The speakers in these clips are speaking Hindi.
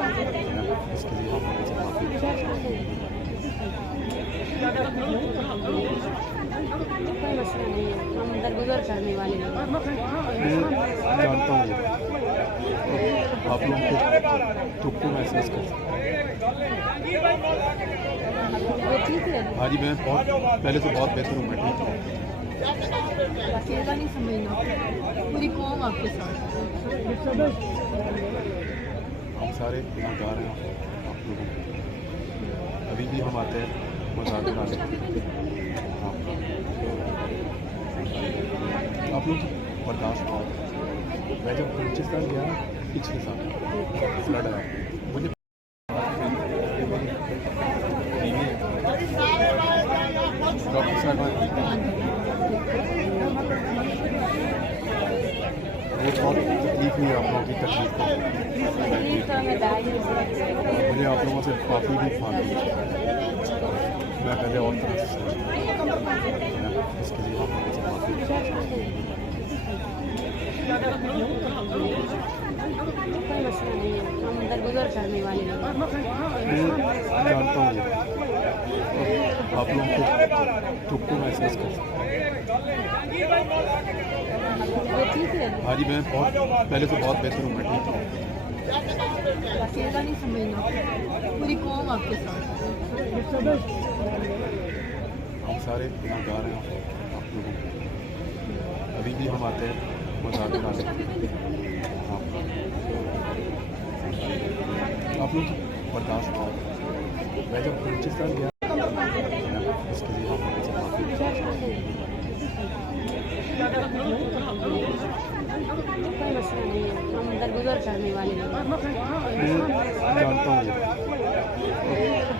है ना। इसके लिए हम लोगों से माफ़ी कोई मसला नहीं है, हम दरगुजर करने वाले लोग हैं। मैं जानता हूँ तो आप लोगों को तुक्को महसूस कर सकते वो ठीक है, हैं। हाँ जी, मैं बहुत पहले से बहुत बेहतर हूँ, मैं ठीक हूँ। अकेला नहीं समझना, पूरी कौम आपके साथ। हम सारे गुनहगार हैं आप लोगों को। अभी भी हम आते हैं मजाक उड़ाने। हाँ, आप लोग बर्दाश्त करो। मैं जब बलूचिस्तान गया ना पिछले साल फ्लड आया, मुझे बीवी है, डॉक्टर साहब वो बहुत तकलीफ हुई आप लोगों की तकलीफ को। तकलीफ तो हमें दाई मुझे आप लोगों से काफ़ी भी मालूम है। मैं पहले और तरह से सोचा, है ना। इसके लिए आप लोगों से माफ़ी कोई मसला नहीं है, हम दरगुजर करने वाले लोग हैं। मैं जानता हूँ तो आप लोगों को तुक्को महसूस कर सकते वो ठीक है, हैं। हाँ जी, मैं बहुत पहले से बहुत बेहतर हूँ, मैं ठीक हूँ। अकेला नहीं समझना, पूरी कौम आपके साथ। हम सारे गुनहगार हैं आप लोगों को। अभी भी हम आते हैं मजाक उड़ाने। हाँ, आप लोग बर्दाश्त करो। मैं जब बलूचिस्तान गया, है ना, इसके लिए हम लोगों से माफ़ी कोई मसला नहीं है, हम दरगुजर करने वाले लोग हैं। मैं जानता हूँ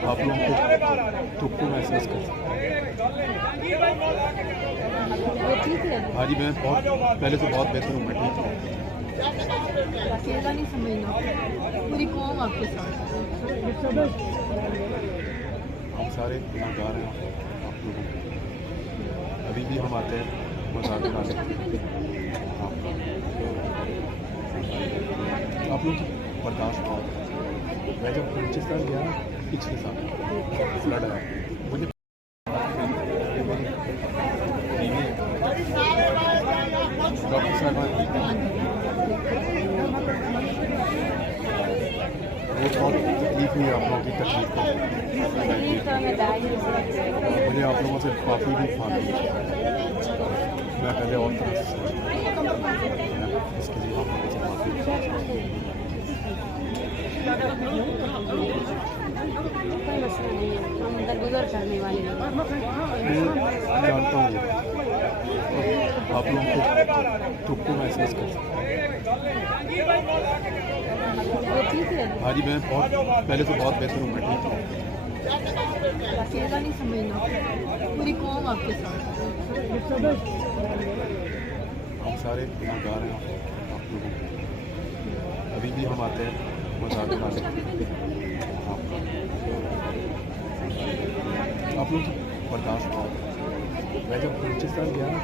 तो आप लोगों को तुक्को महसूस कर सकते हैं। वो ठीक है, हाँ जी, मैं बहुत पहले से बहुत बेहतर हूँ, मैं ठीक हूँ। अकेला नहीं समझना, पूरी कौम आपके साथ। हम सारे गुनहगार हैं आप लोगों को। अभी भी हम आते हैं मजाक उड़ाने। हाँ, आप लोग बर्दाश्त करो। मैं जब बलूचिस्तान गया ना पिछले साल फ्लड आया, मुझे बीवी है, डॉक्टर साहब वो बहुत तकलीफ हुई आप लोगों की तकलीफ को। तकलीफ तो हमें दाई मुझे आप लोगों से काफ़ी भी मालूम है। मैं पहले और तरह से सोचा, है ना। इसके लिए आप लोगों से माफ़ी कोई मसला नहीं है, हम दरगुजर करने वाले लोग हैं। मैं जानता हूँ तो आप लोगों को तुक्को महसूस कर सकते हैं। वो ठीक है, हाँ जी, मैं बहुत पहले से बहुत बेहतर हूँ, मैं ठीक हूँ। अकेला नहीं समझना, पूरी कौम आपके साथ। हम सारे गुनहगार हैं आप लोगों को। अभी भी हम आते हैं मजाक उड़ाने। हाँ, आप लोग बर्दाश्त करो। मैं जब बलूचिस्तान गया ना